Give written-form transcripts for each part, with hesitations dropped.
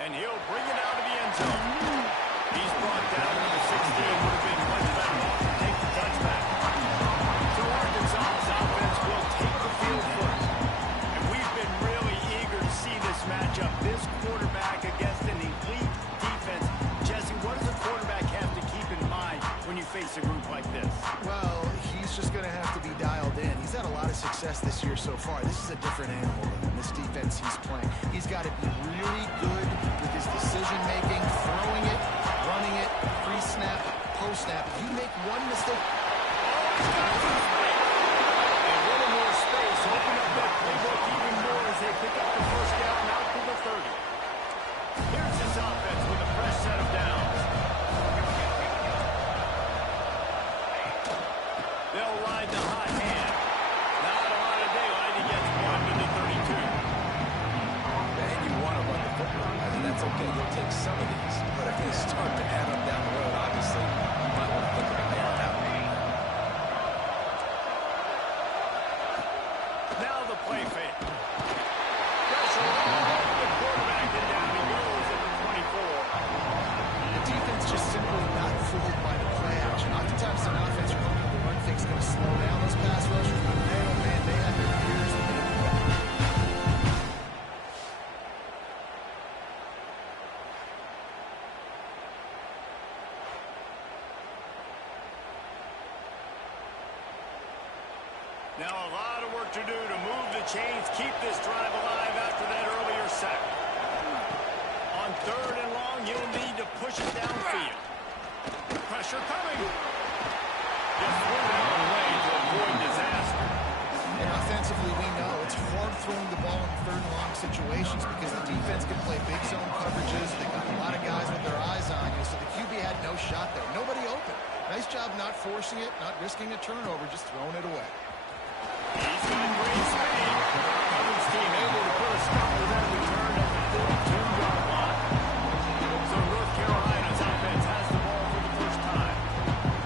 And he'll bring it out of the end zone. He's brought down to the 16. Would have been much better off to take the touchback. So Arkansas's offense will take the field first. And we've been really eager to see this matchup. This quarterback against an elite defense. Jesse, what does a quarterback have to keep in mind when you face a group like this? Well, he's just going to have to be dialed in. He's had a lot of success this year so far. This is a different animal than this defense he's playing. He's got to be really good with his decision-making, throwing it, running it, pre-snap, post-snap. If you make one mistake... He's got some space. A little more space. Open up that playbook even more as they pick up the first down out to the 30. Here's his offense with a fresh set of downs. They'll ride the hot hand. Not a lot of daylight. He gets one to the 32. And you want to run the football. I mean, that's okay. You'll take some of these. But if they start to add up down the road, obviously, you might want to think about bailing out. Now the play fake. Pressure all over the quarterback, and down he goes at the 24. The defense just simply not fooled by the play action. Oftentimes, an offense you're hoping the run fake's going to slow down those pass rushers, but man, oh man, they have their ears. Now a lot of work to do to move the chains, keep this drive alive after that earlier sack. On third and long, you'll need to push it downfield. Pressure coming. Just swing it all the way to avoid disaster. And offensively, we know it's hard throwing the ball in third and long situations because the defense can play big zone coverages. They got a lot of guys with their eyes on you, so the QB had no shot there. Nobody open. Nice job not forcing it, not risking a turnover, just throwing it away. He's got great speed. Evans' team able to put a stop to that return at the 42-yard line. So North Carolina's offense has the ball for the first time.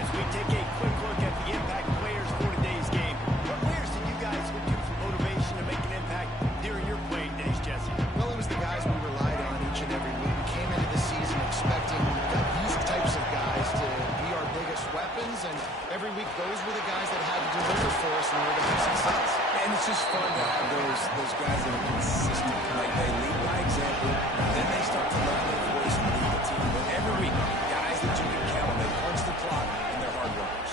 As we take a quick look at the impact players for today's game, what players did you guys look to for motivation to make an impact during your playing days, Jesse? Well, it was the guys we relied on each and every week. We came into the season expecting these types of guys to be our biggest weapons, and every week those were the guys that had to deliver for us in order to have success. And it's just fun to have those guys that are consistent. Like they lead by example, then they start to learn their voice and lead the team. But every week, guys that you can count on, they punch the clock and they're hard workers.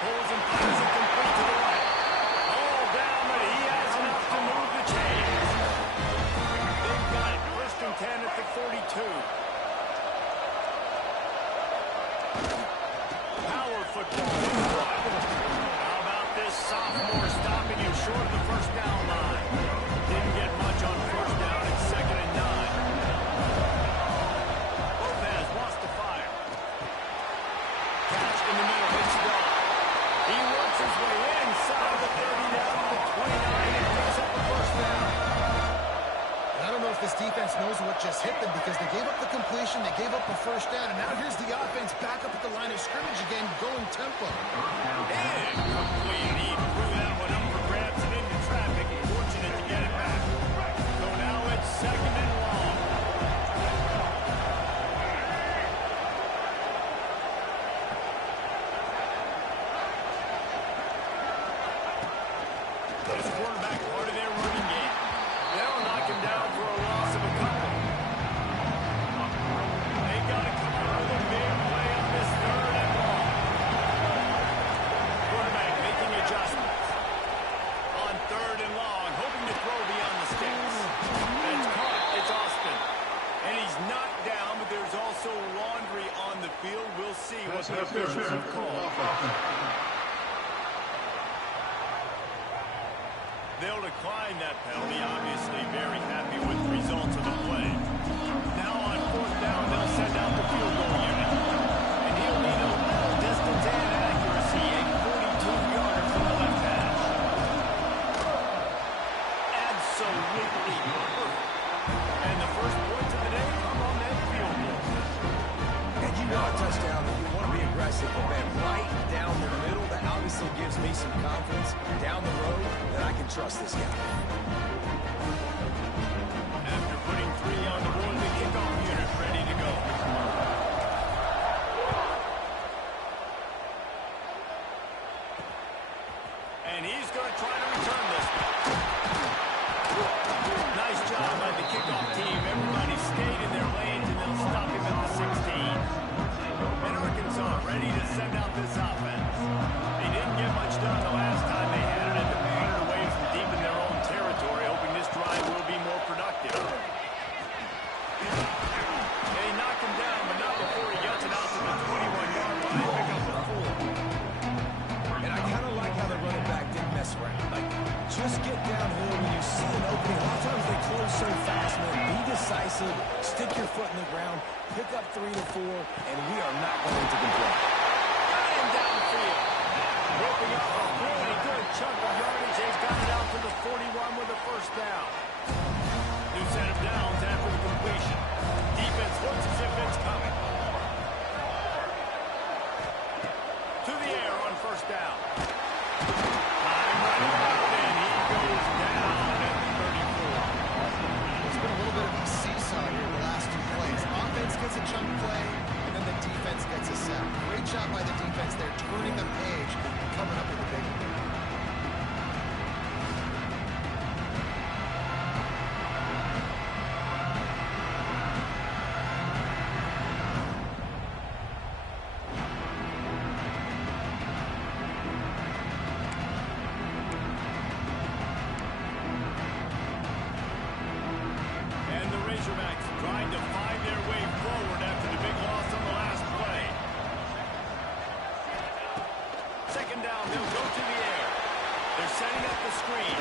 Pulls and finds it complete to the right. All down, but he has enough to move the chains. They've got it. First and 10 at the 42. Power football. How about this sophomore stopping him short of the first down line? Didn't get much on first down. It's second and 9. Lopez wants to fire. Catch in the middle. It's gone. He works his way inside the 30 down to the 29 and picks up the first down. And I don't know if this defense knows what just hit them because they gave up the completion, they gave up a first down, and now here's the offense back up at the line of scrimmage again, going tempo. And complete. He threw that one up for grabs and into traffic. Fortunate to get it back. So now it's second and long. This quarterback part of their running game. They'll knock him down for a loss of a couple. They got to come out with a big play on this third and long. Quarterback making adjustments. On third and long, hoping to throw beyond the sticks. It's caught. It's Austin. And he's knocked down, but there's also laundry on the field. We'll see what the officials have called. They'll decline that penalty. Obviously very happy with the results of the play. Now on fourth down, they'll send out the field goal unit. And he'll need a little distance and accuracy. A 42-yarder from the left hash. Absolutely perfect. And the first points of the day come on that field goal. And you know a touchdown, you want to be aggressive, but man, right down the middle, that obviously gives me some confidence down the road that I can trust this guy. After downhill when you see an opening. A lot of times they close so fast, man. Be decisive, stick your foot in the ground, pick up 3 to 4, and we are not going to complain. Got him downfield. Whipping up a really good chunk of yardage. They've got it out to the 41 with a first down. New set of downs after the completion. Defense looks as if it's coming. To the air on first down. Time running up, and he goes down at the 34. It's been a little bit of a seesaw here the last 2 plays. Offense gets a chunk play, and then the defense gets a sack. Great job by the defense there, turning the page and coming up with a big one. Razorbacks trying to find their way forward after the big loss on the last play. Second down, they'll go to the air. They're setting up the screen.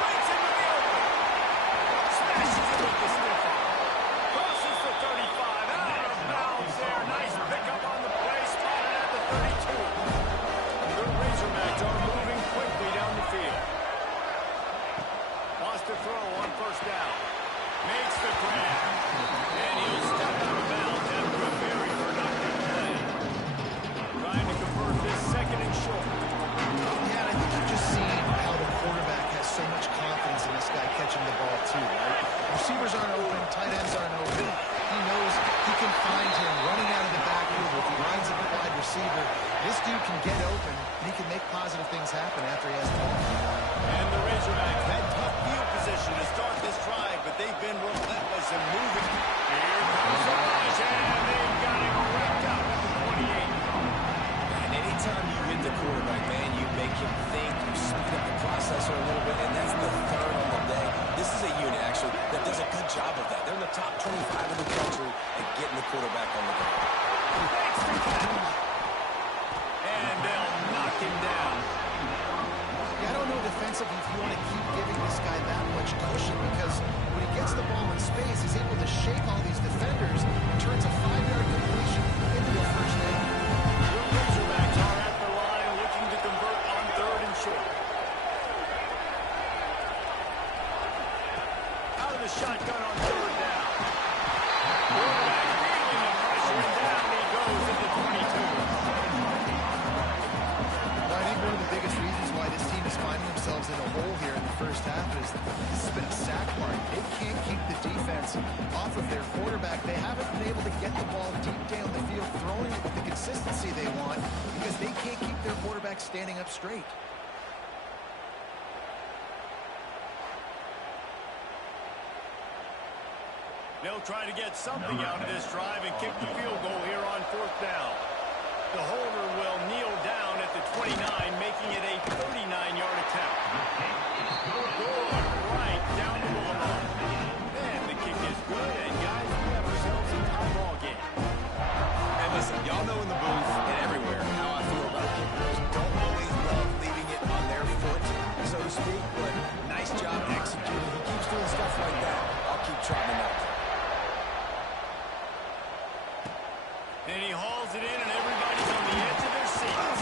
Breaks into the open. Smashes it with the stiff arm. Crosses the 35. Out of bounds there. Nice pickup on the play. Spotted at the 32. The Razorbacks are moving quickly down the field. Wants to throw on first down. Makes the grab, and he'll step out of bounds after a very productive play. Trying to convert this second and short. Yeah, and I think you've just seen how the quarterback has so much confidence in this guy catching the ball too, right? Receivers aren't open, tight ends aren't open. He knows he can find him running out of the backfield if he lines up a wide receiver. This dude can get open, and he can make positive things happen after he has the ball. And the Razorbacks had tough field position to start this drive, but they've been relentless in moving. Here comes the rush, and they've got him wrapped up at the 28. And anytime you hit the quarterback, man, you make him think, you speed up the processor a little bit, and that's the third on the day. This is a unit, actually, that does a good job of that. They're in the top 25 in the country at getting the quarterback on the ground. Makes the catch. And they'll knock him down. Yeah, I don't know defensively if you want to keep giving this guy that much cushion, because when he gets the ball in space, he's able to shake all these defenders and turns a 5-yard completion into a first down. The Razorbacks are at the line looking to convert on third and short. Out of the shotgun on third down. Quarterback feeling the pressure, and down he goes at the 22. Well, I think one of the biggest reasons why this team is finding themselves in a hole here in the first half is this has been a sack mark. They can't keep the defense off of their quarterback. They haven't been able to get the ball deep down the field, throwing it with the consistency they want, because they can't keep their quarterback standing up straight. They'll try to get something out of this drive and kick the field goal here on fourth down. The holder will kneel down at the 29, making it a 39-yard attempt. Good right down the line. And the kick is good, and guys, we have ourselves a tie ball game. And listen, y'all know in the booth and everywhere how I feel about kickers. Don't always love leaving it on their foot, so to speak, but nice job executing. He keeps doing stuff like that. I'll keep trotting him out there. And he hauls it in, and everybody's on the edge of their seats.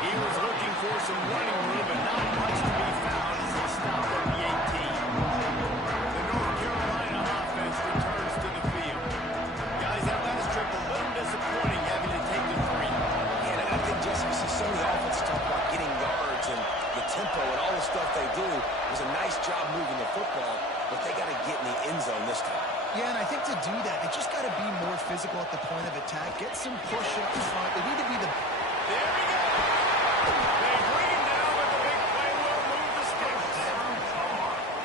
He was looking for some running room, but not much to be found as he stopped at the 18. The North Carolina offense returns to the field. Guys, that last trip a little disappointing, having to take the 3. And I think, Jesse, you see some of the offense talk about getting yards and the tempo and all the stuff they do. It was a nice job moving the football, but they got to get in the end zone this time. Yeah, and I think to do that, they just got to be more physical at the point of attack. Get some push up front. They need to be the... There we go. They bring him down, but the big play will move the sticks.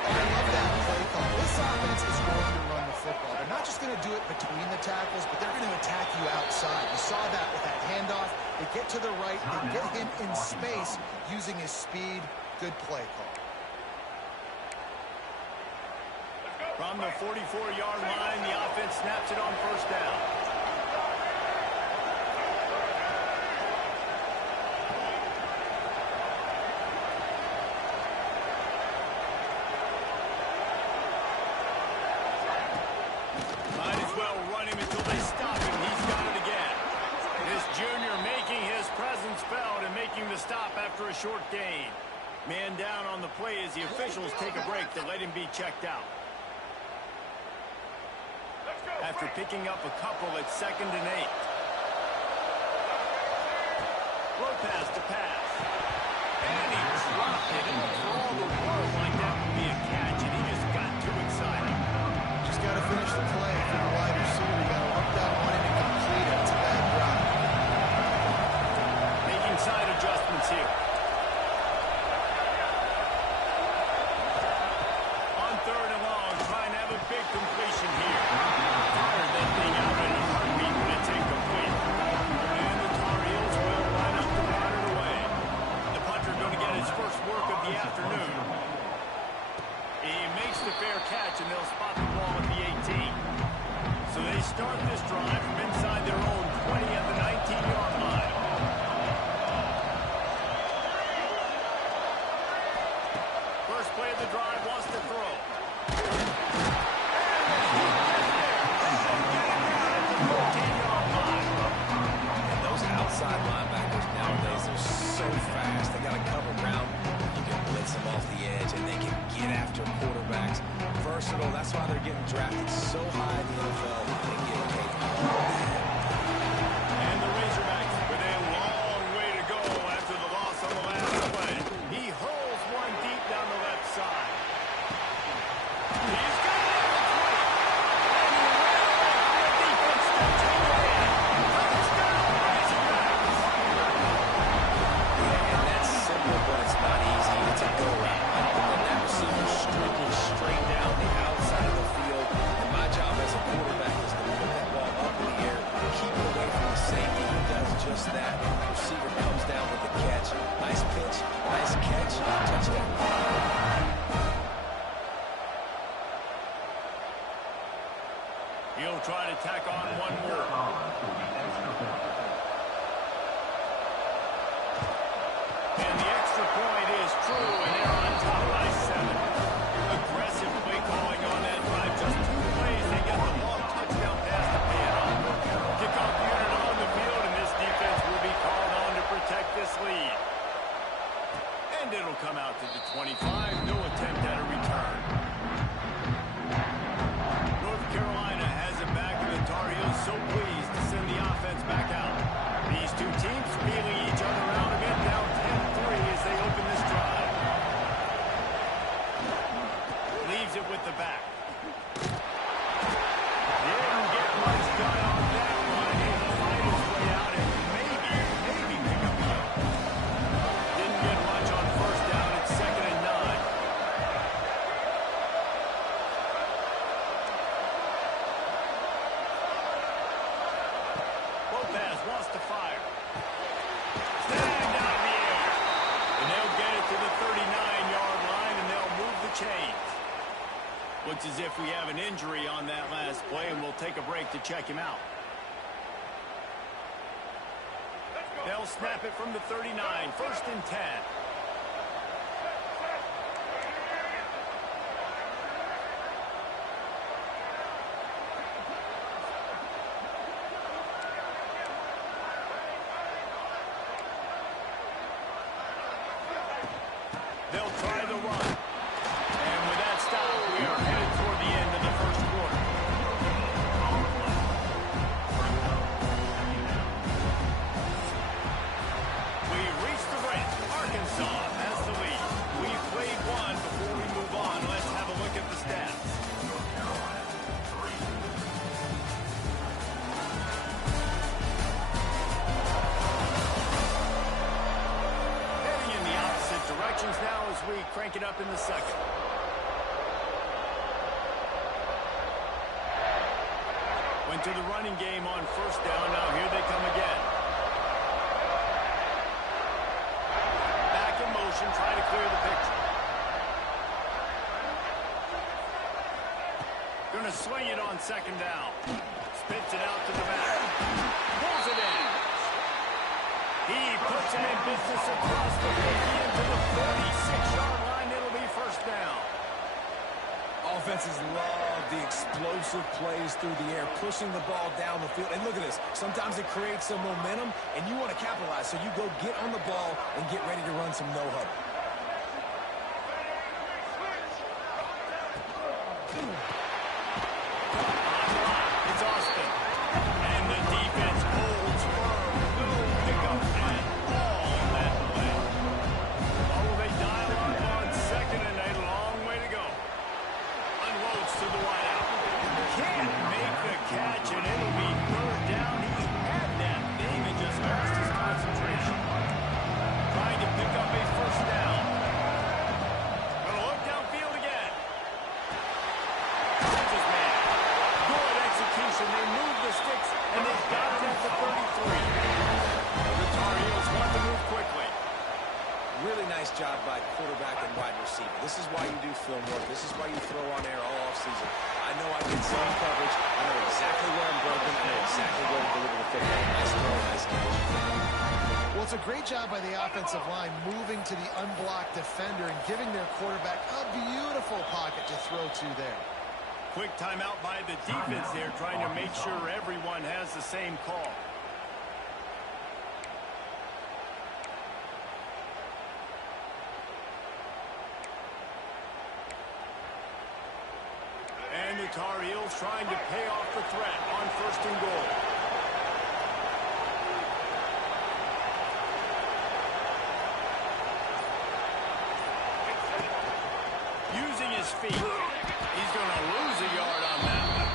I love that play call. This offense is going to run the football. They're not just going to do it between the tackles, but they're going to attack you outside. You saw that with that handoff. They get to the right. They get him in space using his speed. Good play call. From the 44-yard line, the offense snaps it on first down. making the stop after a short gain. Man down on the play as the officials take a break to let him be checked out. After picking up a couple at 2nd and 8. Lopez to pass. And he dropped it. And for all the world like that would be a catch, and he just got too excited. Just got to finish the play. If you're a wide receiver, you got to work that one in and complete it. It's a bad drop. Making side adjustments here. On 3rd and long, trying to have a big completion here. Fired that thing out in a heartbeat when it's incomplete. And the Tar Heels will line up to run it away. The punter going to get his first work of the afternoon. He makes the fair catch, and they'll spot the ball at the 18. So they start this drive from inside their own 20 at the 19-yard line. First play of the drive wants to throw. And those outside linebackers nowadays are so fast. They got to cover ground. You can blitz them off the edge, and they can get after quarterbacks. Versatile. That's why they're getting drafted so high in the NFL. They get paid all that. And the Razorbacks with a long way to go after the loss on the last play. He hurls one deep down the left side. He's got it at the 20. And he ran away from the defense. Still taking it in. Touchdown, Razorbacks. Yeah, and that's simple, but it's not easy. It's a go route. And that receiver streaking straight down the outside of the field. And my job as a quarterback is to put that ball up in the air, keep it away from the safety. He does just that. The receiver comes down with the catch. Nice pitch, nice catch, touchdown. He'll try to tack on one more. And the extra point is true, and they're on top by 7. Aggressive play calling on that drive. Just 2 plays, they get the long touchdown pass to pay it off. Kickoff unit on the field, and this defense will be called on to protect this lead. And it'll come out to the 25. No attempt at a return. North Carolina has it back, and the Tar Heels so pleased to send the offense back out. These two teams feeling each other out a bit, down 10-3 as they open this drive. Leaves it with the back. Didn't get much done on that one. He'll find his way out and maybe pick up the yard. Didn't get much on 1st down at 2nd and 9. Lopez wants to fire. Snagged out of the air. And they'll get it to the 39-yard line, and they'll move the chains. Looks as if we have an injury on that last play, and we'll take a break to check him out. They'll snap it from the 39, 1st and 10. They'll try the run. And with that stop, we are headed toward the end of the 1st quarter. We've reached the break. Arkansas has the lead. We've played one. Before we move on, let's have a look at the stats. Heading in the opposite directions now as we crank it up in the 2nd. Went to the running game on 1st down. Now here they come again. Back in motion, trying to clear the picture. Going to swing it on 2nd down. Spits it out to the back. Pulls it in. He puts it in business across the 50 into the 46-yard line. It'll be 1st down. Offenses love the explosive plays through the air, pushing the ball down the field. And look at this. Sometimes it creates some momentum, and you want to capitalize. So you go get on the ball and get ready to run some no-huddle. It's Austin. And the defense holds firm. No pickup at all on that play. Oh, they dial up on second and a long way to go. Unloads to the wideout. Can't make the catch, and it'll be third down. He had that thing and just lost his concentration. Trying to pick up a first down. Gonna look downfield again. Just man. Good execution. They move the sticks, and they've got it at the 33. The Tar Heels want to move quickly. Really nice job by quarterback and wide receiver. This is why you do film work. This is why you throw on air all offseason. I know I get zone coverage. I know exactly where I'm broken. I know exactly where to deliver the football. Nice throw, nice catch. Well, it's a great job by the offensive line moving to the unblocked defender and giving their quarterback a beautiful pocket to throw to there. Quick timeout by the defense there, trying to make sure everyone has the same call. And the Tar Heels trying to pay off the threat on first and goal. Using his feet. He's going to lose a yard on that one.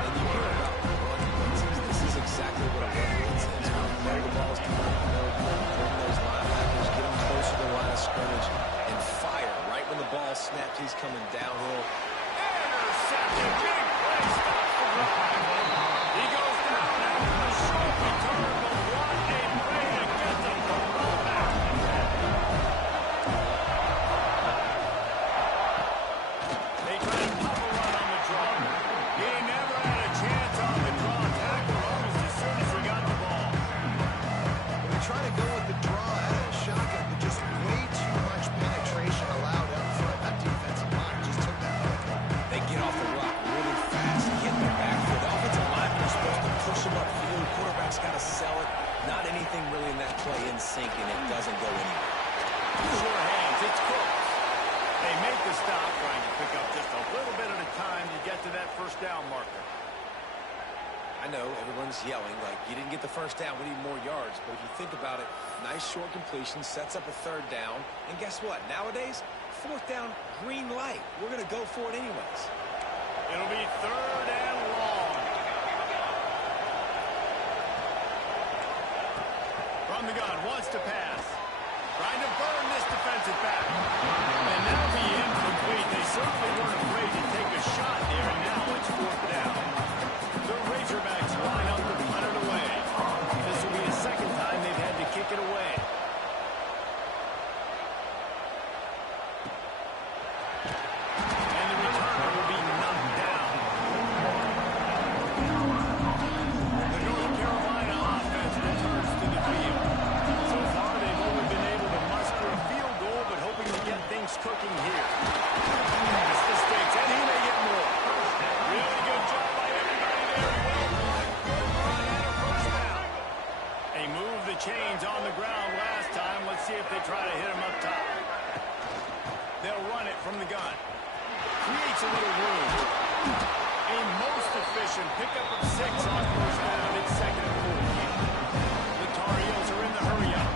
And you hear about run blitzes. This is exactly what a run blitz is. When you know the ball's coming up the middle, bring those linebackers, get them closer to the line of scrimmage, and fire. Right when the ball snapped, he's coming downhill. Intercepted. Big play. Stops the drive. He goes down after the short return, but what a play to get them the ball back. They try to pop a run on the draw. He never had a chance on the draw. Tackle almost as soon as he got the ball. They try to go with the draw out of the shotgun, but just way too much penetration allowed up front. That defensive line just took that away. They get off the rock really fast, get in the backfield. The offensive linemen are supposed to push them upfield. Quarterback's got to sell it. Not anything really in that play in sync, and it doesn't go anywhere. Sure hands. It's Cooks. They make the stop, trying to pick up just a little bit at a time to get to that first down marker. I know everyone's yelling, like, you didn't get the first down, we need more yards. But if you think about it, nice short completion, sets up a third down. And guess what? Nowadays, fourth down, green light. We're going to go for it anyways. It'll be third and long. From the gun, wants to pass. Trying to burn this defensive back. And that'll be incomplete. They certainly weren't afraid to take a shot there, and now it's fourth down. The Razorbacks line up to punt it away. This will be the second time they've had to kick it away. And the returner will be knocked down. The North Carolina offense returns to the field. So far, they've only been able to muster a field goal, but hoping to get things cooking here. That's the stakes, and he may get more. Really good job by everybody there. Well blocked. Good run and a first down. They moved the chains on the ground last time. Let's see if they try to hit him up top. They'll run it from the gun. Creates a little room. A most efficient pickup of 6 on first down. It's second and 4. The Tar Heels are in the hurry-up.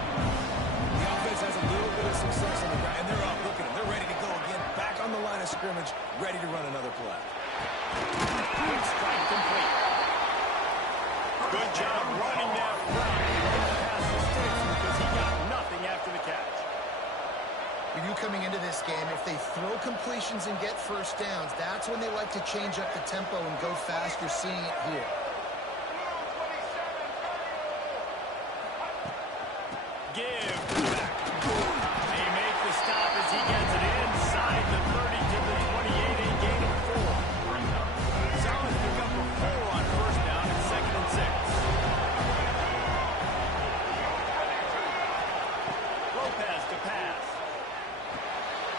The offense has a little bit of success on the ground, and they're up. Look at them. They're ready to go again. Back on the line of scrimmage, ready to run another play. Quick strike complete. Good job running that route. Past the sticks because he got nothing after the catch. For you coming into this game, if they throw completions and get first downs, that's when they like to change up the tempo and go fast. You're seeing it here. Give to the back. They make the stop as he gets it inside the 30 to the 28, a gain of 4. Solid pickup of 4 on first down and second and 6. Lopez to pass.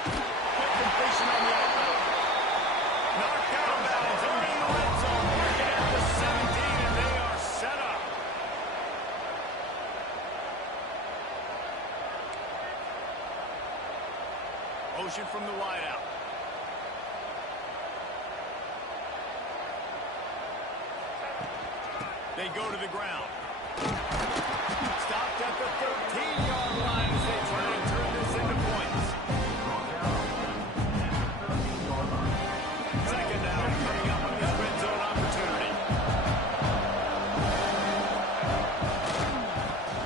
Quick completion on the outlet. Knocked out motion from the wideout. They go to the ground. Stopped at the 13-yard line as they try to turn this into points. Second down coming up on this red zone opportunity.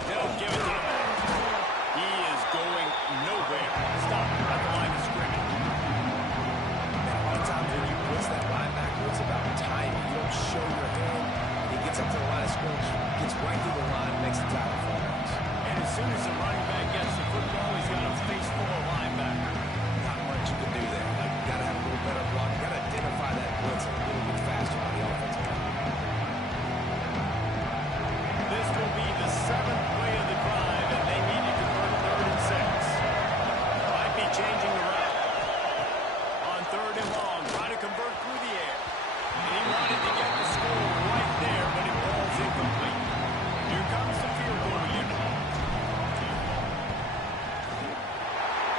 They'll give it to him. He is going nowhere. Stop at the line of scrimmage. A lot of times when you blitz that linebacker, it's about timing. You don't show your hand. He gets up to the line of scrimmage, gets right through the line, makes the tackle for him. And as soon as the running back gets the football, he's got a face full of linebacker. Not much you can do there. You got to have a little better block. You got to identify that blitz a little bit faster on the offensive line. This will be the 7th play of the drive, and they need to convert 3rd and 6. Might be changing the route. On 3rd and long, try to convert through the air. And he wanted to get the score right there, but it falls incomplete. Here comes the field goal unit.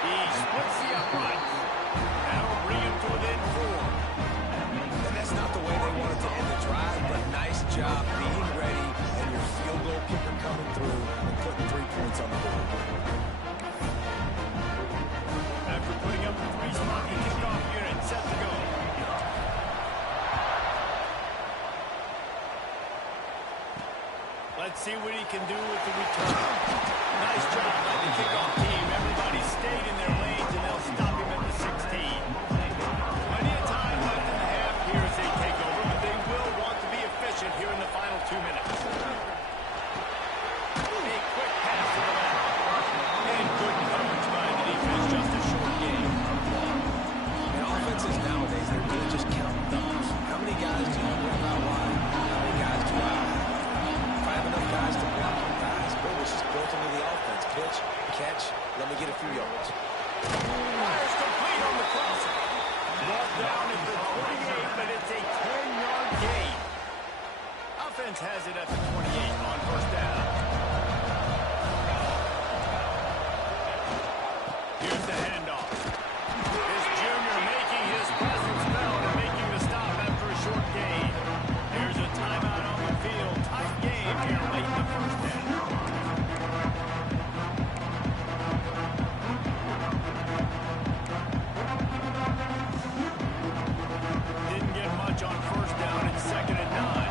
He splits the uprights. That'll bring him to within 4. And that's not the way they wanted to end the drive, but nice job being ready and your field goal kicker coming through and putting 3 points on the board. After putting up the 3 spot, the kickoff unit set to go. Let's see what he can do with the return. Nice job by the kickoff team. Everybody stayed in their lanes, and they'll stop him at the 16. Plenty of time left in the half here as they take over, but they will want to be efficient here in the final 2 minutes. A quick pass to the left. And good coverage by the defense. Just a short game. And offenses nowadays, they're really just counting numbers. How many guys do you have out wide? How many guys do I have? If I have enough guys to block on guys, boom, it's just built into the offense. Pitch, catch, let me get a few yards. Fires complete on the crosser. Brought down at the 28, but it's a 10-yard gain. Offense has it at the 28 on 1st down. Here's the handoff. This junior making his presence felt and making the stop after a short gain. Here's a timeout on the field. Tight game here late in the 1st half. Didn't get much on 1st down. It's 2nd and 9.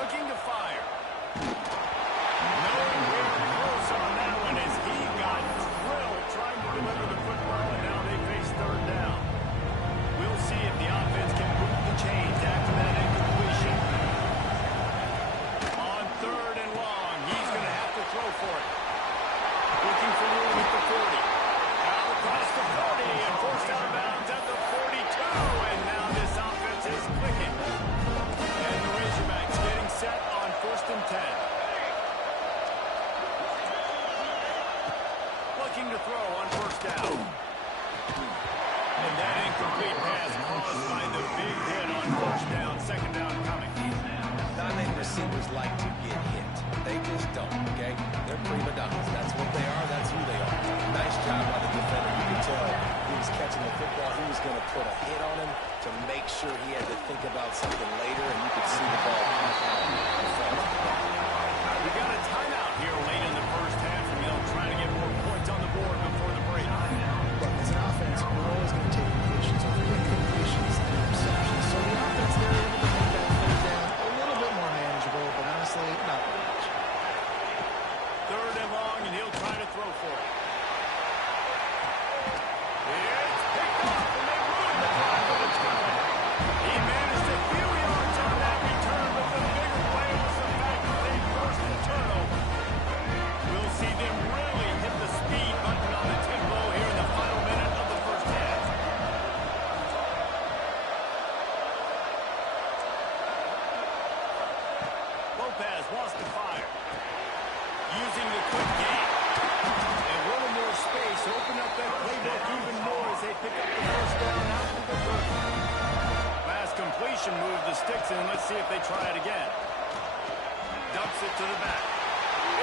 Looking to fire. Nowhere close on that one as he got thrilled trying to deliver the football, and now they face 3rd down. We'll see if the offense can move the chains after that incompletion. On 3rd and long, he's going to have to throw for it. Looking for room at the 40. Out across the 40 and forced out of bounds at the 42, and now this offense is clicking. And the Razorbacks getting set on 1st and 10. Looking to throw on 1st down. And that incomplete pass caused by the big hit on 1st down. 2nd down coming. Non-name receivers like to get hit. They just don't, okay? They're prima donnas. That's what they are. That's who they are. Nice job by the defender. You can tell he was catching the football. He was going to put a hit on him to make sure he had to think about something later, and you could see the ball pop out and fall. We got a timeout here late in the 1st half, and they'll try to get more points on the board before the break. Look, as an offense, we're always going to take completions over incompletions and interceptions. So the offense, they're able to make that 3rd down a little bit more manageable, but honestly, not very much. 3rd and long, and he'll try to throw for it. It's picked off, and they ruined the drive with a turnover. He managed a few yards on that return, but the bigger play was the fact that they forced the turnover. We'll see them really hit the speed button on the tempo here in the final minute of the 1st half. Lopez wants to fire. Using the quick game. And a little more space. Open up that playbook even more as they pick up the 1st down after the 30. Fast completion moved the sticks in. Let's see if they try it again. Dumps it to the back.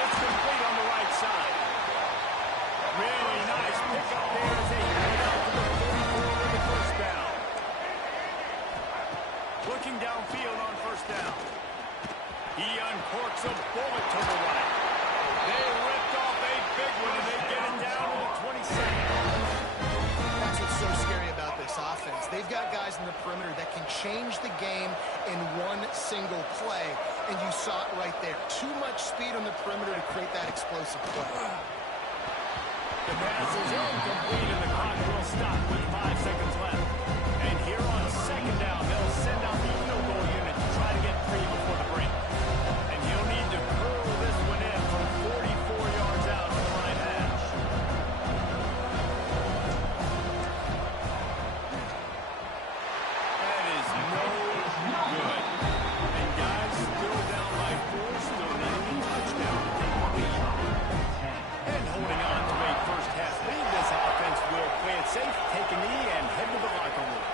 That's complete on the right side. Really nice pickup there as they head it out to the 44 with the first down. Looking downfield on first down. He uncorks a bullet to the right. They ripped off a big one, and they get it down to the 22nd. That's what's so scary about this offense. They've got guys in the perimeter that can change the game in one single play, and you saw it right there. Too much speed on the perimeter to create that explosive play. The pass is incomplete, and the clock will stop with 5 seconds left. And here on second down, they'll send out the field goal unit to try to get 3 before the break. And he'll need to curl this one in from 44 yards out on the right hash. That is no good. And guys, still down by 4, still not even touchdown to take the lead. And holding on to a first half lead, this offense will play it safe, take a knee, and head to the locker room.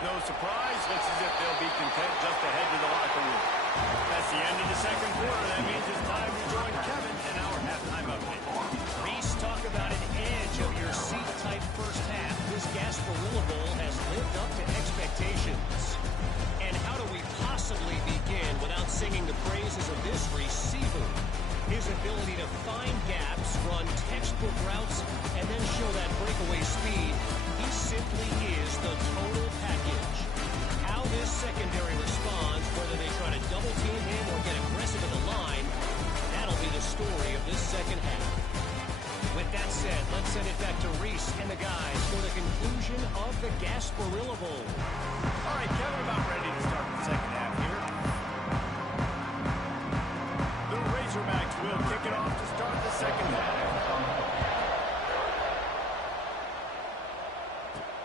No surprise, looks as if they'll be content just to head to the locker room. That's the end of the second quarter. That means it's time to join Kevin in our halftime update. Reese, talk about an edge of your seat-type first half. This Gasparilla Bowl has lived up to expectations. And how do we possibly begin without singing the praises of this receiver? His ability to find gaps, run textbook routes, and then show that breakaway speed. He simply is the total package. How this secondary responds, whether they try to double-team him or get aggressive in the line, that'll be the story of this second half. With that said, let's send it back to Reese and the guys for the conclusion of the Gasparilla Bowl. All right, Kevin, about ready to start the second half here. The Razorbacks will kick it off to start the second half.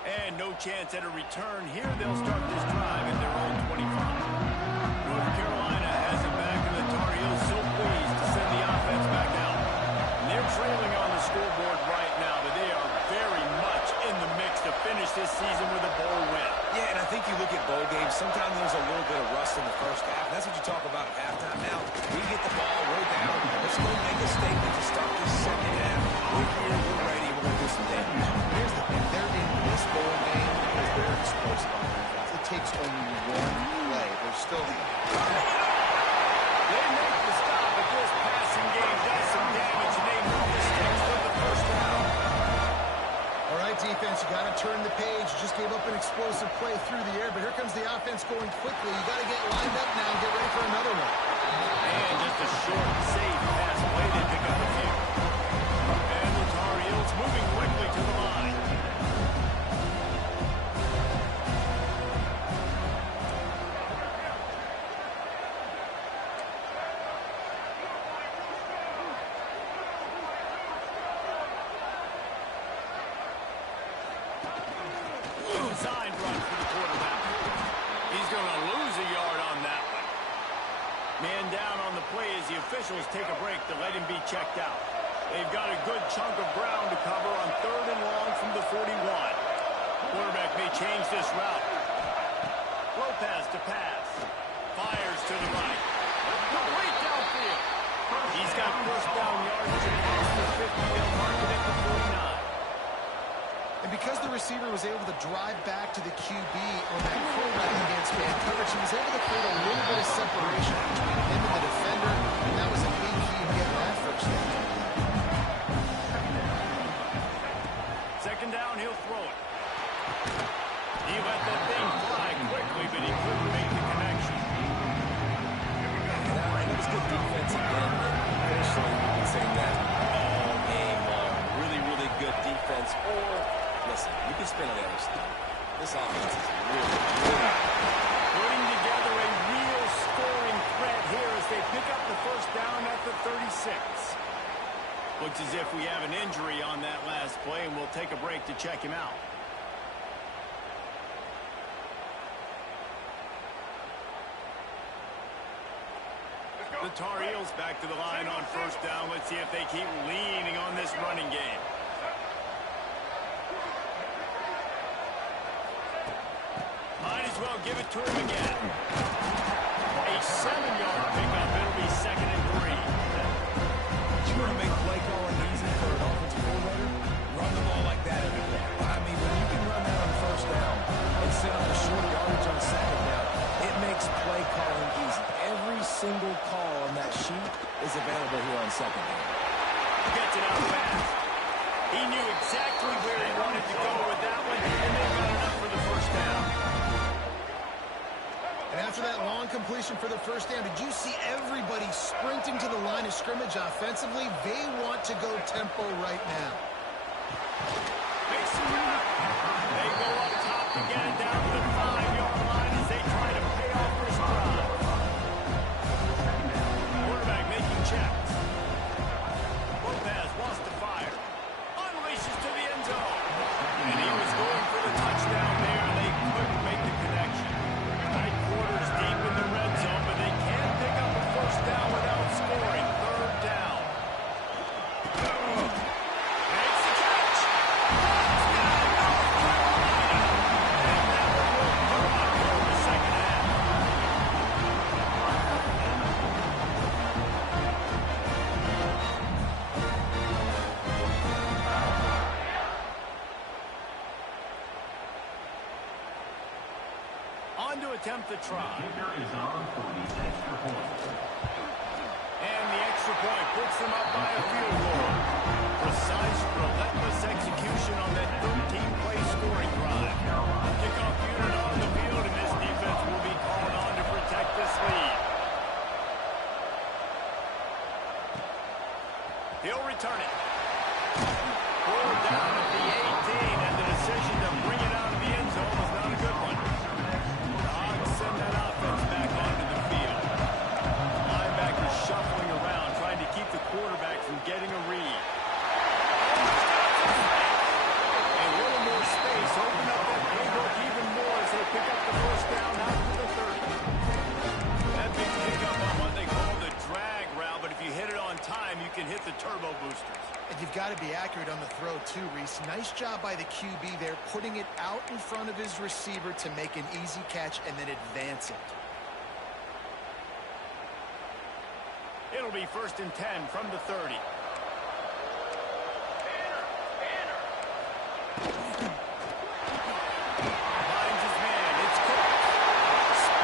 And no chance at a return here. They'll start this drive at their own 25. North Carolina has it back, and the Tar Heels so pleased to send the offense back out. And they're trailing on the scoreboard right now, but they are very much in the mix to finish this season with a bowl win. Yeah, and I think you look at bowl games, sometimes there's a little bit of rust in the first half. That's what you talk about at halftime. Now, we get the ball, we're down. Let's go make a statement to start this second half. We're here, we're ready, we're going to do some damage. Here's the thing. They're in this bowl game because they're explosive on defense. It takes only one play. They're still... They make the stop, but this passing game does some damage, and they move the sticks for the first down. All right, defense, you got to turn the page. You just gave up an explosive play through the air, but here comes the offense going quickly. You got to get lined up now and get ready for another one. And just a short, safe pass play. They pick up a few. And the Tar Heels moving quickly to the line. Designed run for the quarterback. He's going to lose a yard on that one. Man down on the play as the officials take a break to let him be checked out. They've got a good chunk of ground to cover on 3rd and long from the 41. Quarterback may change this route. Lopez to pass. Fires to the right. Complete downfield. He's got first down yardage across the 50. They'll mark it at the 49. And because the receiver was able to drive back to the QB on that quarterback against man coverage, he was able to create a little bit of separation between him and the defender, and that was a big key to getting that first down. Second down, he'll throw it. He let that thing fly quickly, but he couldn't make the connection. And it was good defense again. Initially, we've been saying that all game long. Really, really good defense. Or, listen, you can spin on the other side. This offense is really, really Putting together a real scoring threat here as they pick up the first down at the 36. Looks as if we have an injury on that last play, and we'll take a break to check him out. The Tar Heels back to the line on first down. Let's see if they keep leaning on this running game. Might as well give it to him again. A 7-yard pickup. It'll be 2nd and 3. it out fast. He knew exactly where he wanted to go with that one, and they got enough for the first down. And after that long completion for the first down, did you see everybody sprinting to the line of scrimmage offensively? They want to go tempo right now. They go up top to get it down to the 5-yard line as they try to pay off this drive. Quarterback making checks. Lopez wants to fire. Unleashes to the end zone. And he was going for the touchdown there, and they couldn't make the connection. 9 quarters deep in the red zone, but they can't pick up a first down without scoring. Third down. Makes the catch. Touchdown, North Carolina. And that one will come up here in the second half. On to attempt the try. And the extra point puts them up by a field goal. Precise, relentless execution on that 13-play scoring drive. Kickoff unit on the field, and this defense will be called on to protect this lead. He'll return it. Pulled down at the 18, and the decision to bring it out of the end zone was not a good one. Send that offense back onto the field. Linebackers shuffling around, trying to keep the quarterback from getting a read. A little more space, open up that playbook even more as they pick up the first down out to the 30. That big pickup on what they call the drag route, but if you hit it on time, you can hit the turbo boosters. And you've got to be accurate on the throw, too, Reese. Nice job by the QB there, putting it out in front of his receiver to make an easy catch and then advance it. It'll be 1st and 10 from the 30. Finds his man. It's Cook.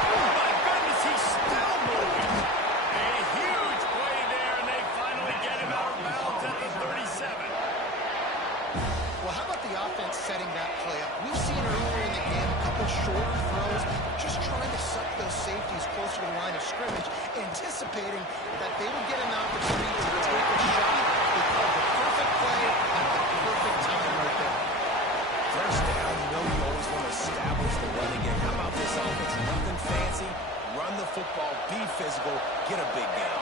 Oh, my goodness, he's still moving. A huge play there, and they finally get him out of bounds at the 37. Well, how about the offense setting that play up? We've seen earlier in the game a couple shorter throws, just trying to suck those safeties closer to the line of scrimmage, anticipating that they would get an opportunity to take a shot. They called the perfect play at the perfect time right there. First down, you know you always want to establish the running game. How about this offense? Nothing fancy. Run the football, be physical, get a big gain.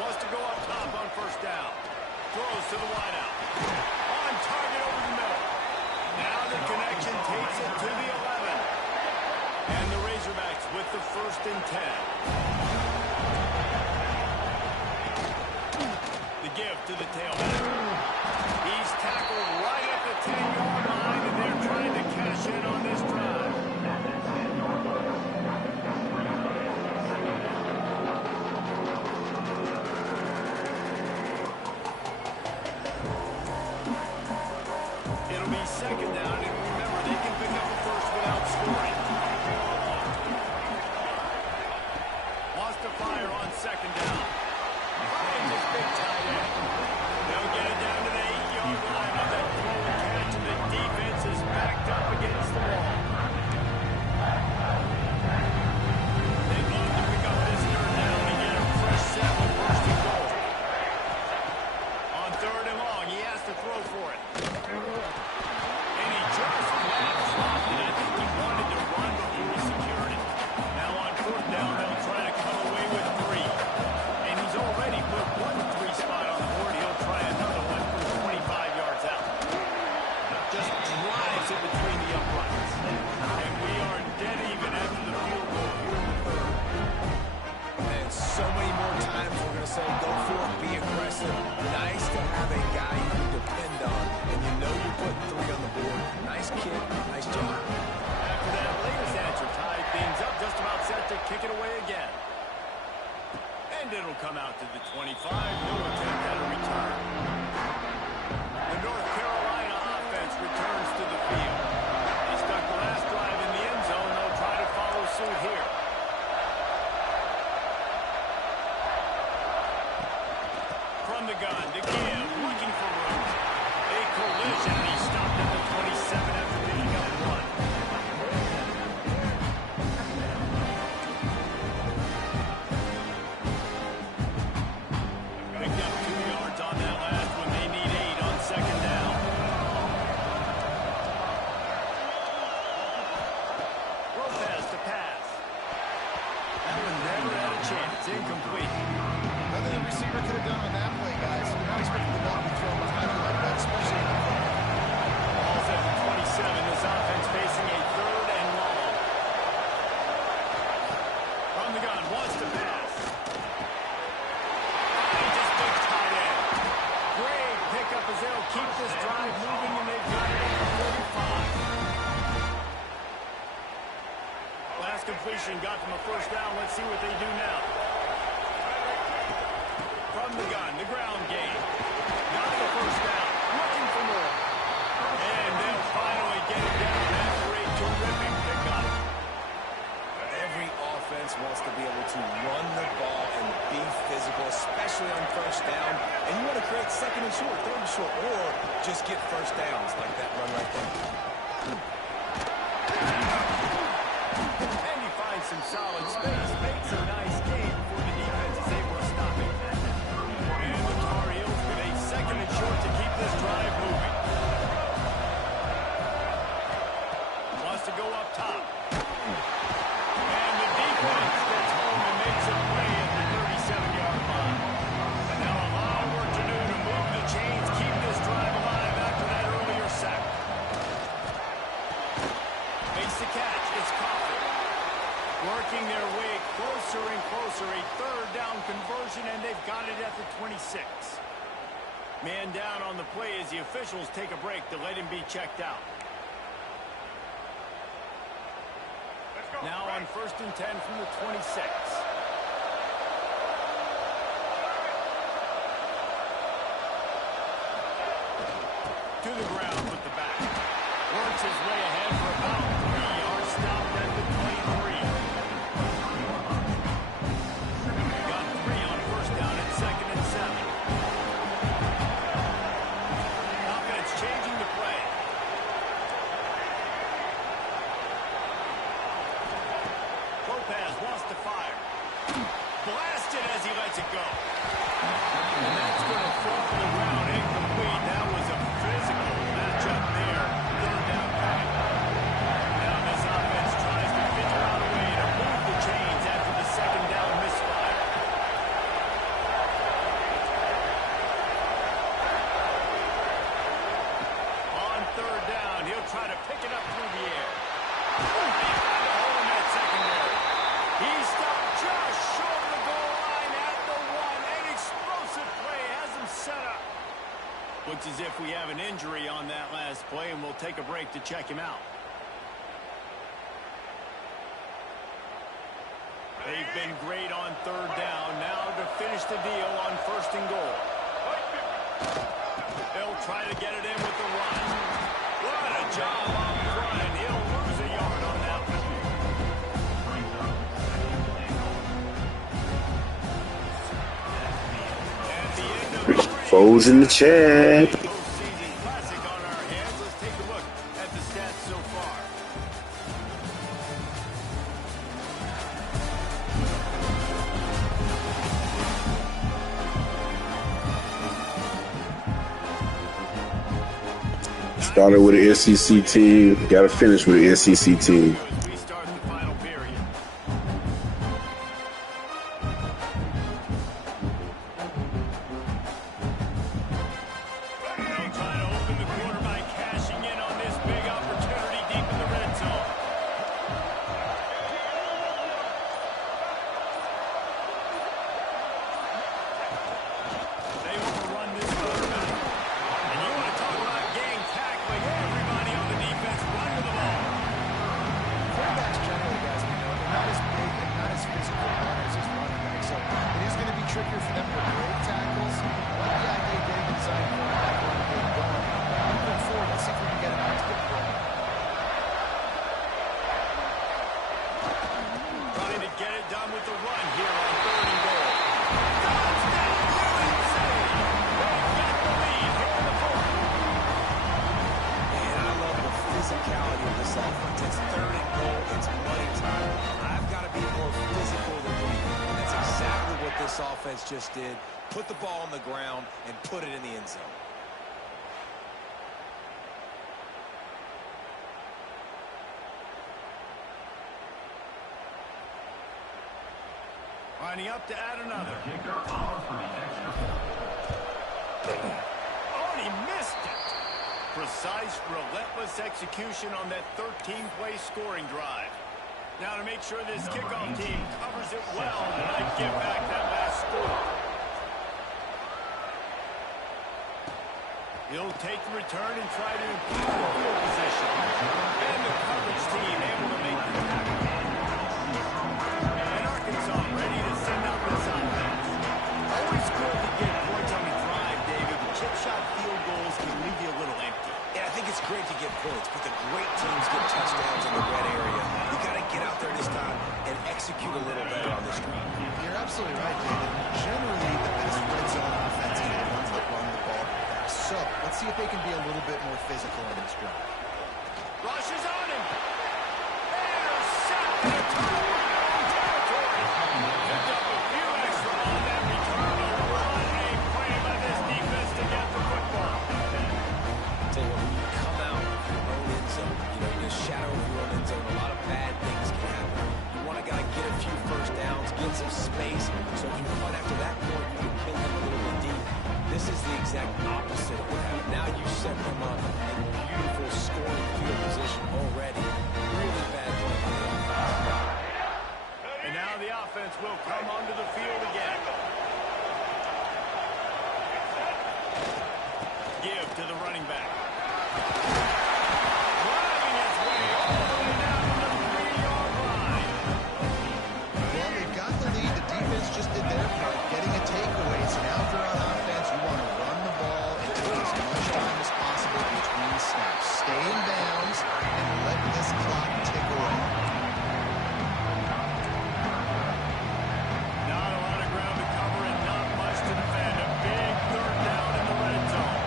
Wants to go up top on first down. Throws to the wideout. On target over the middle. Now the connection takes it to the 11. And the Razorbacks with the 1st and 10. The give to the tailback. He's tackled right at the 10-yard line, and they're trying to cash in on this drive. It'll be 2nd down, and remember, they can pick up a first without scoring. Wants to fire on 2nd down. Finds his big tight end. They'll get it down to the 8-yard line on that throw and catch, and the defense is backed up against the wall. They'd love to pick up this 3rd down and get a fresh set with 1st and goal. On 3rd and long, he has to throw for it. And he just dropped it. I think he wanted to run before he secured it. Now on 4th down, they'll try to come away with 3. And he's already put 1 3 spot on the board. He'll try another one from 25 yards out. Just drives it between the uprights. And we are dead even after the field goal here in the 3rd. And so many more times we're going to say go for it, be aggressive. Nice to have a guy you can depend on, and you know you're putting 3 on the board. Nice kid, nice job. After that latest answer, tied things up, just about set to kick it away again. And it'll come out to the 25. No attempt at a return. The North Carolina offense returns to the field. They stuck the last drive in the end zone. They'll try to follow suit here. the gun, to give, looking for room. A collision, and he stopped at the 27 after picking up one. Picked up 2 yards on that last one. They need 8 on second down. Lopez to pass. That one never had a chance. Incomplete. Nothing the receiver could have done on that play, guys. You're not expecting the ball to be thrown behind you like that, especially in the play. Ball's at the 27. This offense facing a 3rd and long. From the gun, wants to pass. He just big tight end. Great pickup as they'll keep this drive moving, and they've got it at the 45. Last completion got them a first down. Let's see what they do now. From the gun, the ground game. Got the first down. Looking for more. And they'll finally get it down after a terrific pickup. Every offense wants to be able to run the ball and be physical, especially on first down. And you want to create 2nd and short, 3rd and short, or just get first downs like that run right there. And he finds some solid space. Makes a nice game before the defense is able to stop it. And the Tar Heels with a 2nd and short to keep this drive moving. Wants to go up top. And the defense gets home and makes a play at the 37-yard line. And now a lot of work to do to move the chains, keep this drive alive after that earlier sack. Makes the catch. It's Coffin. Working their way closer and closer. A 3rd down conversion, and they've got it at the 26. Man down on the play as the officials take a break to let him be checked out. Now on 1st and 10 from the 26. To the ground with the back. Works his way ahead for about 3 yards. Stopped at the 23. Got 3 on 1st down at 2nd and 7. Offense changing the play. Lopez wants to fire. Blasted as he lets it go. And that's going to fall to the ground incomplete. That was a physical matchup there. 3rd down pass. Now this offense tries to figure out a way to move the chains after the 2nd down misfire. On 3rd down, he'll try to pick it up through the air. He found a hole in that secondary. He stopped just short of the goal line at the 1. An explosive play has him set up. Looks as if we have an injury on that last play, and we'll take a break to check him out. They've been great on 3rd down. Now to finish the deal on 1st and goal. They'll try to get it in with the run. What a job on the run. He'll lose a yard on that one. At the end of the Foes in the chat. postseason classic on our hands. Let's take a look at the stats so far. Started with an SEC team, got to finish with an SEC team. As we start the final period. They'll try to open the quarter by cashing in on this big opportunity deep in the red zone. They want to run this quarterback. And you want to talk about gang tackling. Everybody on the defense run to the ball. Quarterbacks generally, guys, we know, they're not as big and not as physical runners as running backs. So it is going to be trickier for them to break tackles. I like the idea of getting inside quarterback run and getting going. Moving forward, let's see if we can get him out to the play. Trying to get it done with the run here on 3rd and goal. Touchdown, USA! this offense just did. Put the ball on the ground and put it in the end zone. Lining up to add another. Oh, and he missed it. Precise, relentless execution on that 13-play scoring drive. Now to make sure this kickoff team covers it well tonight, give back that last score. He'll take the return and try to improve the field position. And the coverage team able to make the tackle. And Arkansas ready to send out this offense. Always good to get points on the drive, David. The chip shot field goals can leave you a little empty. Yeah, I think it's great to get points, but the great teams get touchdowns in the red area. You got to get out there this time and execute a little better on this drive. You're absolutely right, David. Generally, the best red zone offense are the ones that run the ball fast. So, let's see if they can be a little bit more physical in this drive. Rush is on him. Intercept and a turnover in their own territory. Picked up a few extra on that return. What a play by this defense to get the football. Tell you what, when you come out of your own end zone, in the shadow of your own end zone, a lot of bad things can happen. You want to get a few first downs, get some space, so if you punt after that point, you can pin them a little bit deep. This is the exact opposite of what happened. Now you set them up in beautiful scoring field position already. Really bad play by the offense. And now the offense will come onto the field again. Give to the running back. Driving his way all the way down to the 3-yard line. Well, they've got the lead. The defense just did their part, getting a takeaway. So now if you're on offense, you want to run the ball and take as much time as possible between snaps. Stay in bounds and let this clock tick away. Not a lot of ground to cover and not much to defend. A big third down in the red zone.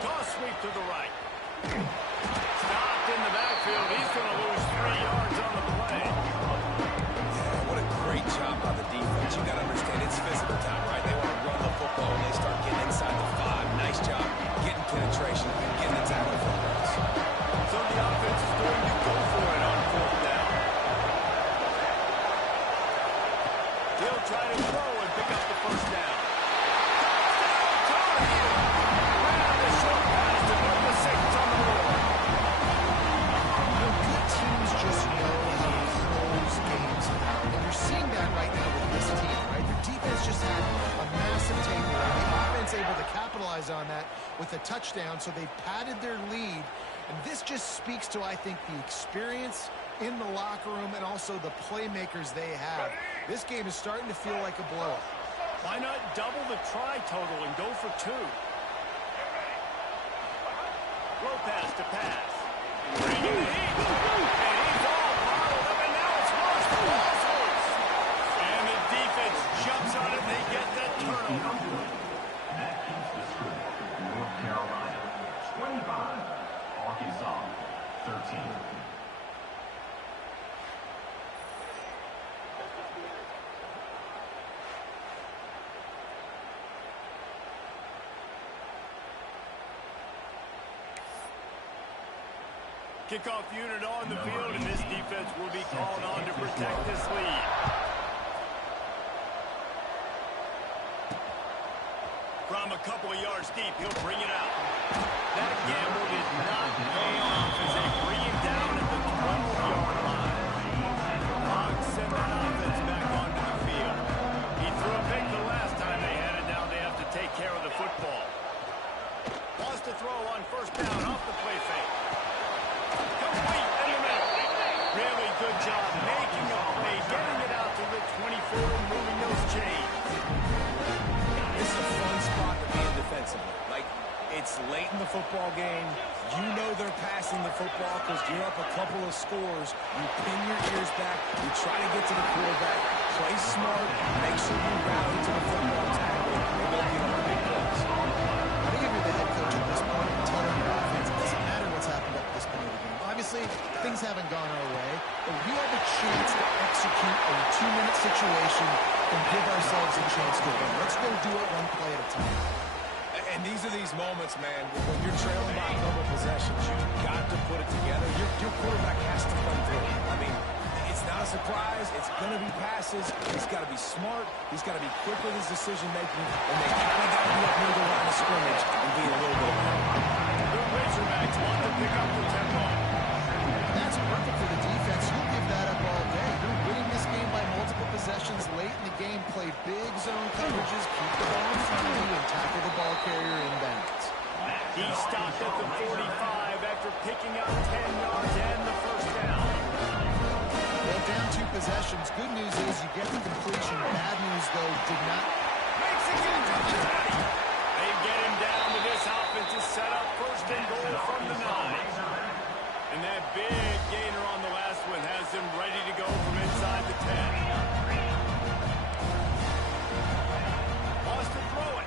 Toss sweep to the right. Stopped in the backfield. He's going to lose 3 yards on the play. Yeah, what a great job by the defense. You got to understand it's physical time, right? They want to run the football and they start getting inside the 5. Nice job getting penetration, getting the tackle for the runs. So the offense is going to go for it on 4th down. He'll try to throw and pick up the first down. Touchdown, and the short pass to number 6 on the board. Good teams just know how to close games out. And you're seeing that right now with this team, right? The defense just had a massive takeaway. The offense able to capitalize on that with a touchdown, so they padded their lead. And this just speaks to, I think, the experience in the locker room and also the playmakers they have. This game is starting to feel like a blowout. Why not double the try total and go for 2? Low pass to pass. Bringing the heat. And he's all bottled up, and now it's lost to Wadsworth. And the defense jumps on it. They get that turnover. That keeps the score. North Carolina 25, Arkansas 13. Kickoff unit on the field, and this defense will be called on to protect this lead. From a couple of yards deep, he'll bring it out. That gamble did not pay off as they bring him down at the 12-yard line. Hogs send that offense back onto the field. He threw a pick the last time they had it. Now they have to take care of the football. Wants to throw on 1st down off the play fake. Complete in the middle. Really good job making a play, getting it out to the 24 and moving those chains. This is a fun spot to be in defensively. Like, it's late in the football game. You know they're passing the football because you're up a couple of scores. You pin your ears back. You try to get to the quarterback. Play smart. Make sure you rally to the football tackle. And don't get on the big plays. I think if you're the head coach at this point, you're telling your offense, it doesn't matter what's happened up to this point of the game. Obviously, obviously, things haven't gone our way, but we have a chance to execute a 2-minute situation and give ourselves a chance to win. Let's go do it one play at a time. And these are these moments, man, when you're trailing by a couple possessions, you've got to put it together. Your quarterback has to come through. I mean, it's not a surprise. It's going to be passes. He's got to be smart. He's got to be quick with his decision-making, and they kind of got to be up near the line of scrimmage and be a little bit ahead. The Razorbacks want to pick up the tempo. That's perfect for the defense. You'll give that up all day. You're winning this game by multiple possessions late in the game. Play big zone coverages, keep the ball in front of you, and tackle the ball carrier inbounds. He stopped at the 45 after picking up 10 yards and the first down. Well, down 2 possessions. Good news is you get the completion. Bad news, though, did not. Makes it get to the 20. They get him down to this offense is set up first and goal from the 9. And that big gainer on the last one has them ready to go from inside the 10. Wants to throw it.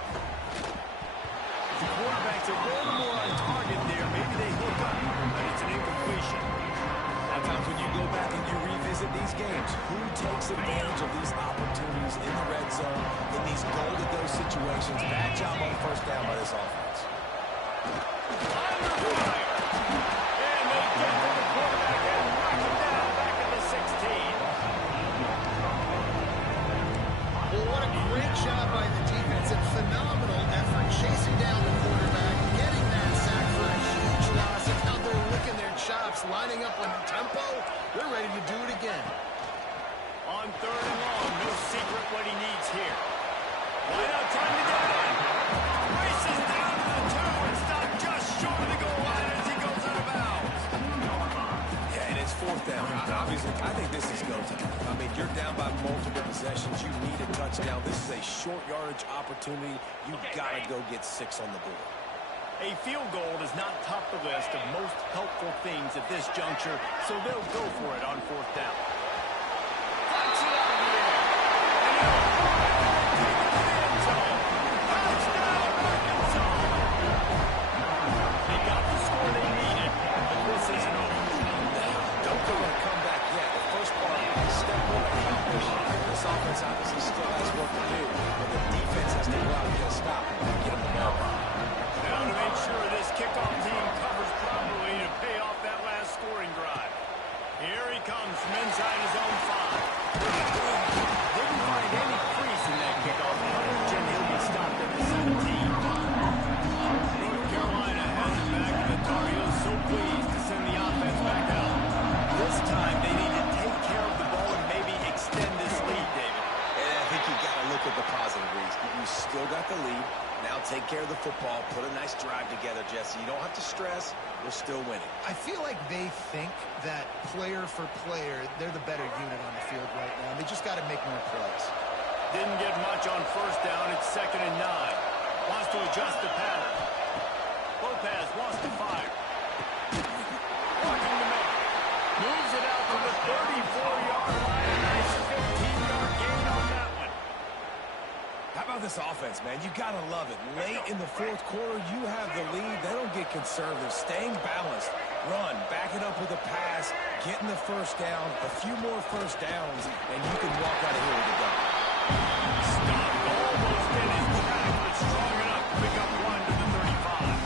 The quarterback's a little more on target there. Maybe they hook up, but it's an incompletion. Sometimes when you go back and you revisit these games, who takes advantage of these opportunities in the red zone, in these goal-to-go situations? Bad job on first down by this offense. Under fire. And they get to the quarterback and knock him down back at the 16. Well, what a great job by the defense and phenomenal effort chasing down the quarterback, getting that sack for a huge loss, and now they're licking their chops, lining up on tempo. They're ready to do it again. On 3rd and long, no secret what he needs here. Why not time to get in? Races down to the 2 and stopped just short of the goal line as he goes out of bounds. Yeah, and it's 4th down. Obviously, I think this is go time. I mean, you're down by multiple possessions. You need a touchdown. This is a short yardage opportunity. You've got to go get 6 on the board. A field goal does not top the list of most helpful things at this juncture, so they'll go for it on 4th down. Flights it out of the air. And he'll take it to the end zone. Touchdown, Arkansas! They got the score they needed, but this isn't over. Don't go to come back yet. The first part, step 1 accomplished. This offense obviously still has work to do, but the defense has to go out and get a stop and get them the ball. Now to make sure this kickoff team covers properly to pay off that last scoring drive. Here he comes from inside his own 5. Didn't find any crease in that kickoff coverage, and he'll be stopped at the 17. North Carolina has it back, and the Tar Heels so pleased to send the offense back out. This time they need to take care of the ball and maybe extend this lead, David. And I think you got to look at the positive, Reese. You still got the lead. Now take care of the football. Put a nice drive together, Jesse. You don't have to stress. We're still winning. I feel like they think that player for player, they're the better unit on the field right now. They just got to make more plays. Didn't get much on first down. It's 2nd and 9. Wants to adjust the pattern. Lopez wants to fire. Walking to make it. Moves it out to the 34-yard line. A nice 15-yard gain on that one. How about this offense, man? You got to love it. Late in the 4th quarter, you have the lead. They don't get conservative. Staying balanced. Run. Back it up with a pass. Getting the first down. A few more first downs, and you can walk out of here with a dub. Stopped almost in his track, but strong enough to pick up 1 to the 35.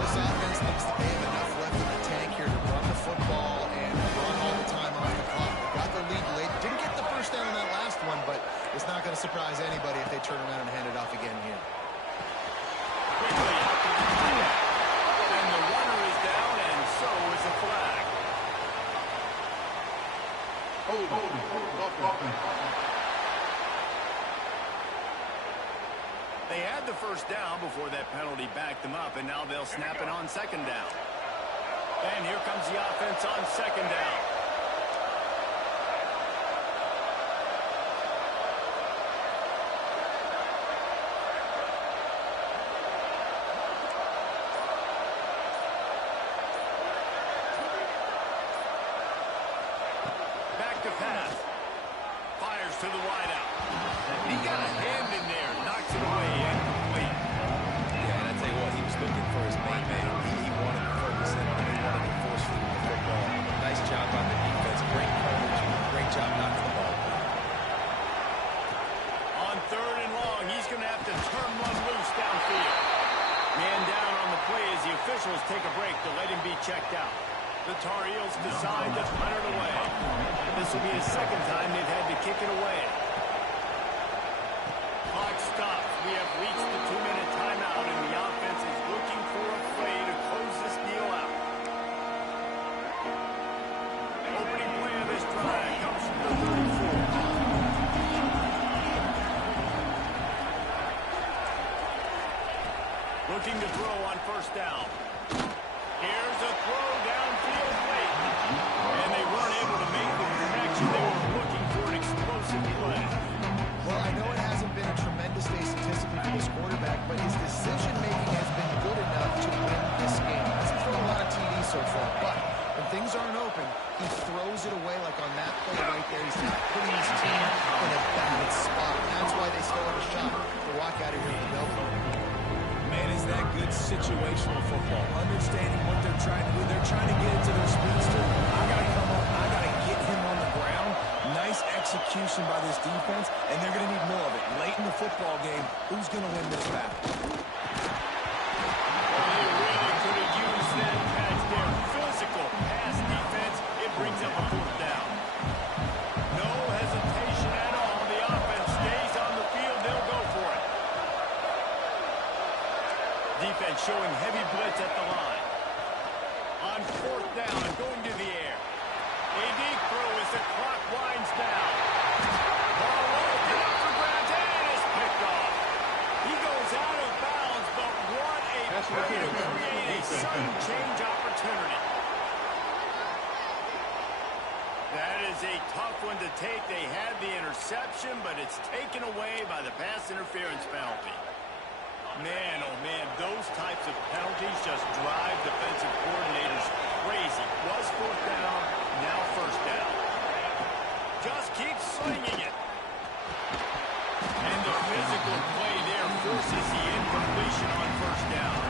This offense thinks that they have enough left in the tank here to run the football and run all the time off the clock. They got their lead late. Didn't get the first down on that last one, but it's not going to surprise anybody if they turn around and hand it off again here. Quickly out to the flag. And the runner is down, and so is a flag. They had the first down before that penalty backed them up, and now they'll snap it on 2nd down. And here comes the offense on 2nd down. Back to pass. Fires to the wideout. He got a hand in there. Knocks it away. Incomplete. Yeah, and I tell you what, he was looking for his main man. He wanted to focus in on it. He wanted to by the defense. Great coverage. Great job knocking the ball down. On 3rd and long, he's going to have to turn one loose downfield. Man down on the play as the officials take a break to let him be checked out. The Tar Heels decide to punt it away. This will be the second time they've had to kick it away. Clock stops. We have reached the 2-minute timeout, and the offense is looking for a play to close this deal out. Opening play of this drive comes from the 34. Looking to throw on 1st down. Here's a throw downfield late. And they weren't able to make the connection. They were looking for an explosive play. Well, I know it hasn't been a tremendous day statistically for this quarterback, but his decision-making has been good enough to win this game. He hasn't thrown a lot of TDs so far, but when things aren't open, he throws it away like on that play right there. He's not putting his team in a bad spot. That's why they still have a shot to walk out of here with the Belfort. Man, is that good situational football. Understanding what they're trying to do. They're trying to get into their speedster. I got to come up. I got to get him on the ground. Nice execution by this defense, and they're going to need more of it. Late in the football game, who's going to win this battle? Well, they really could have used that as their physical pass defense. It brings up a 4th down. No hesitation at all. The offense stays on the field. They'll go for it. Defense showing heavy blitz at the line. On 4th down, going to the air. A deep throw as the clock winds down. Ball low, get up for grabs, and is picked off. He goes out of bounds, but what a play to create a sudden change opportunity. That is a tough one to take. They had the interception, but it's taken away by the pass interference penalty. Man, oh man, those types of penalties just drive defensive coordinators crazy. Was 4th down, now 1st down. Just keep slinging it. And the physical play there forces the incompletion on 1st down.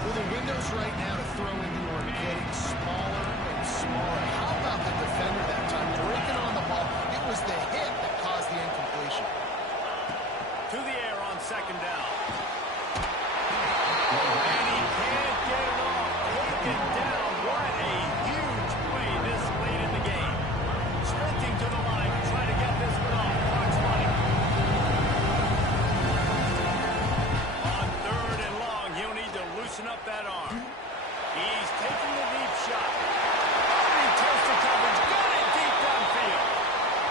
Well, the windows right now to throw into are getting smaller and smaller. How about the defender that time? Breaking on the ball. It was the hit that caused the incompletion. To the air on 2nd down. And he can't get it off. Taken down. What a huge play this late in the game. Sprinting to the line to try to get this one off. Clock's running. On 3rd and long, he'll need to loosen up that arm. He's taking the deep shot. Oh, he tests the coverage. Got it deep downfield.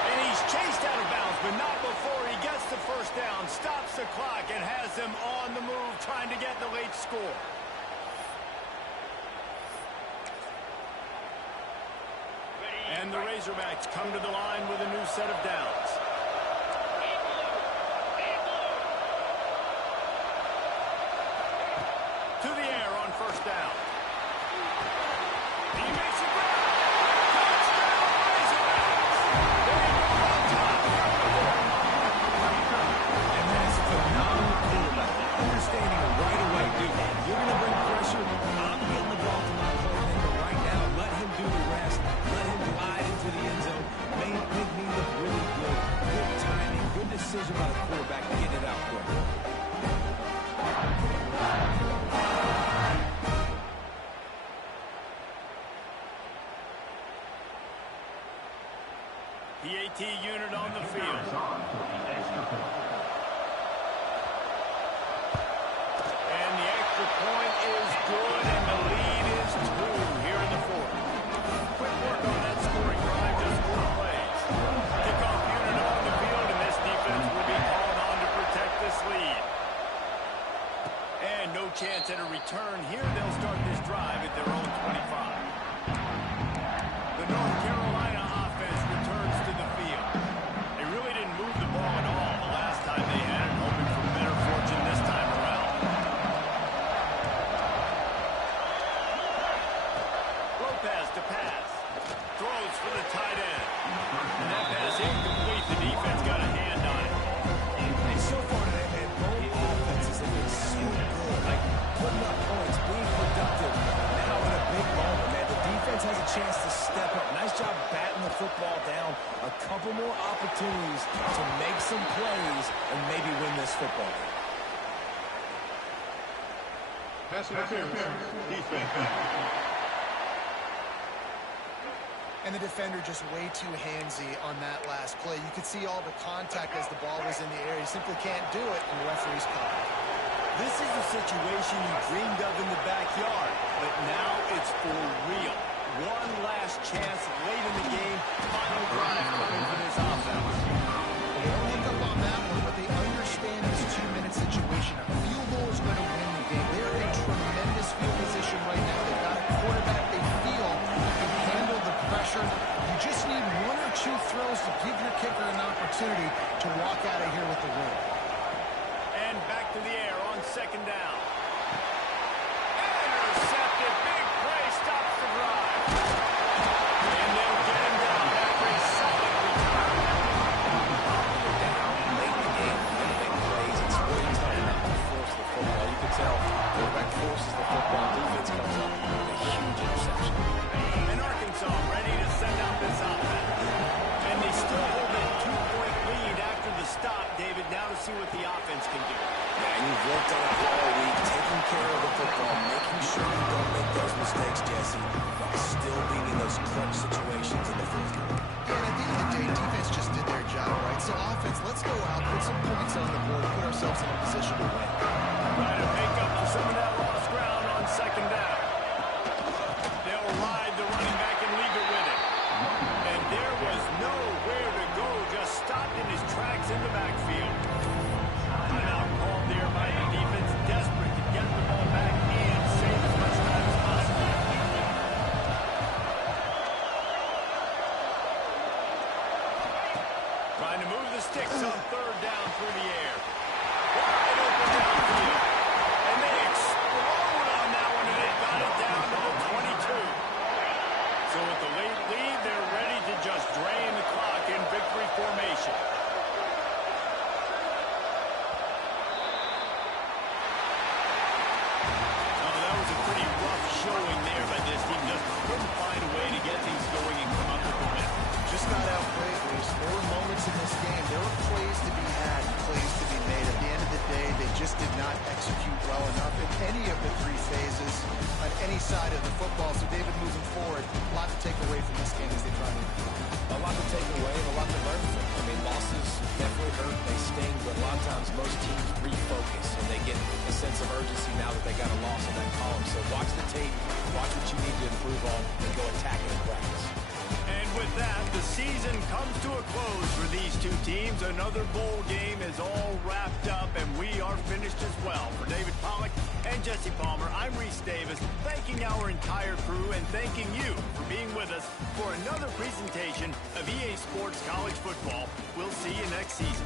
And he's chased out of bounds, but not before he gets the 1st down. Stops the clock and has them on the move, trying to get the late score. And the Razorbacks come to the line with a new set of downs. To the air on 1st down. He makes it grab. Touchdown, Razorbacks. They move on top. And that's phenomenal quarterback. Understanding it right away, dude. You're going to bring pressure. I'm getting the ball to my playmaker right now. Let him do the rest. Let him glide into the end zone. Make me look really good. Good timing. Good decision by the quarterback to get it out quick. PAT unit on the field. And the extra point is good, and the lead is 2 here in the 4th. Quick work on that scoring drive, just 4 plays. Kickoff unit on the field, and this defense will be called on to protect this lead. And no chance at a return here. They'll start this drive at their own 25. The North Carolina offense returns to the field. They really didn't move the ball at all the last opportunities to make some plays and maybe win this football game. Pass interference. Defense. And the defender just way too handsy on that last play. You could see all the contact as the ball was in the air. He simply can't do it, and the referee's called. This is the situation you dreamed of in the backyard, but now it's for real. One last chance late in the game. Final drive coming for this offense. They don't look up on that one, but they understand this 2-minute situation. A field goal is going to win the game. They're in tremendous field position right now. They've got a quarterback they feel can handle the pressure. You just need 1 or 2 throws to give your kicker an opportunity to walk out of here with the win. And back to the air on second down. Intercepted. Big play stops the drive. And they'll get him down after a solid return. Down late in the game, they make plays. It's really tough not to force the football. You can tell quarterback forces the football. Defense comes up with a huge interception. And Arkansas ready to send out this offense. And they still hold a 2-point lead after the stop, David. Now to see what the offense can do. Yeah, and you've worked on it all week, taking care of the football, making sure you don't make those mistakes, Jesse, while still being in those clutch situations in the fourth quarter. Yeah, and at the end of the day, defense just did their job, right? So offense, let's go out, put some points on the board, put ourselves in a position to win. Try to make up for some of that lost ground on second down. They'll ride the running back and leave it with him. And there was nowhere to go, just stopped in his tracks in the backfield. Timeout called there by the defense, desperate to get the ball back and save as much time as possible. Trying to move the sticks on third down through the air. Wide open downfield. And they explode on that one, and they got it down to the 22. So with the late lead, they're ready to just drain the clock in victory formation. Oh, that was a pretty rough showing there by this team. Just couldn't find a way to get things going and come up with the win. Just got outplayed, Bruce. There were moments in this game. There were plays to be had, plays to be made. At the end of the day, they just did not execute well enough in any of the 3 phases on any side of the football. So, David, moving forward, a lot to take away from this game as they try to improve. A lot to take away and a lot to learn from. I mean, losses definitely hurt, they sting, but a lot of times most teams refocus and they get a sense of urgency now that they got a loss in that column. So watch the tape, watch what you need to improve on, and go attack it in practice. And with that, the season comes to a close for these two teams. Another bowl game is all wrapped up, and we are finished as well. For David Pollack and Jesse Palmer, I'm Reese Davis, thanking our entire crew and thanking you for being with us for another presentation of EA Sports College Football. We'll see you next season.